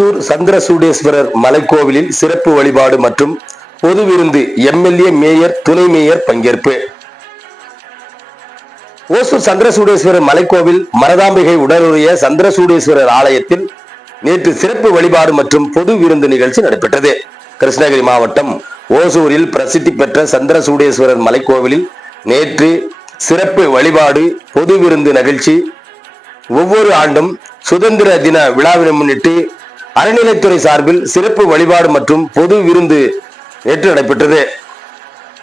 ஓசூர் சந்திரசூடேஸ்வரர் மலைக்கோவிலில் சிறப்பு வழிபாடு மற்றும் பொது விருந்து. எம்எல்ஏ, மேயர், துணை மேயர் பங்கேற்பு. ஓசூர் சந்திரசூடேஸ்வரர் மலைக்கோவில் மரதாம்பிகை உடனுடைய சந்திரசூடேஸ்வரர் ஆலயத்தில் நேற்று சிறப்பு வழிபாடு மற்றும் பொது விருந்து நிகழ்ச்சி நடைபெற்றது. கிருஷ்ணகிரி மாவட்டம் ஓசூரில் பிரசித்தி பெற்ற சந்திரசூடேஸ்வரர் மலைக்கோவிலில் நேற்று சிறப்பு வழிபாடு பொது விருந்து நிகழ்ச்சி. ஒவ்வொரு ஆண்டும் சுதந்திர தின விழாவினை முன்னிட்டு அறநிலைத்துறை சார்பில் சிறப்பு வழிபாடு மற்றும் பொது விருந்து நேற்று நடைபெற்றது.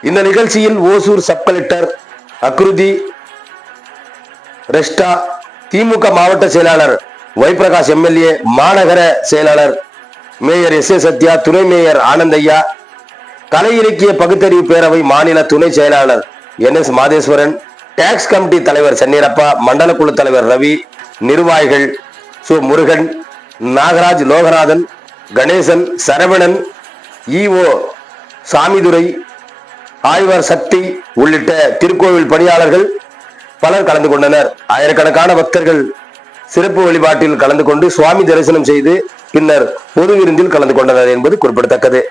இந்த நிகழ்ச்சியில் ஓசூர் சப் கலெக்டர் அக்ருதி ரெஸ்டா, திமுக மாவட்ட செயலாளர் ஒய் பிரகாஷ், எம்எல்ஏ, மாநகர செயலாளர் மேயர் எஸ் ஏ சத்யா, துணை மேயர் ஆனந்தையா, கலை இலக்கிய பகுத்தறிவு பேரவை மாநில துணை செயலாளர் N S Madheswaran, tax committee தலைவர் சென்னீரப்பா, மண்டல குழு தலைவர் ரவி, நிர்வாகிகள் சு முருகன், நாகராஜ், லோகநாதன், கணேசன், சரவணன், இஓ சாமிதுரை, ஆய்வர் சக்தி உள்ளிட்ட திருக்கோவில் பணியாளர்கள் பலர் கலந்து கொண்டனர். ஆயிரக்கணக்கான பக்தர்கள் சிறப்பு வழிபாட்டில் கலந்து கொண்டு சுவாமி தரிசனம் செய்து பின்னர் பொது விருந்தில் கலந்து கொண்டனர் என்பது குறிப்பிடத்தக்கது.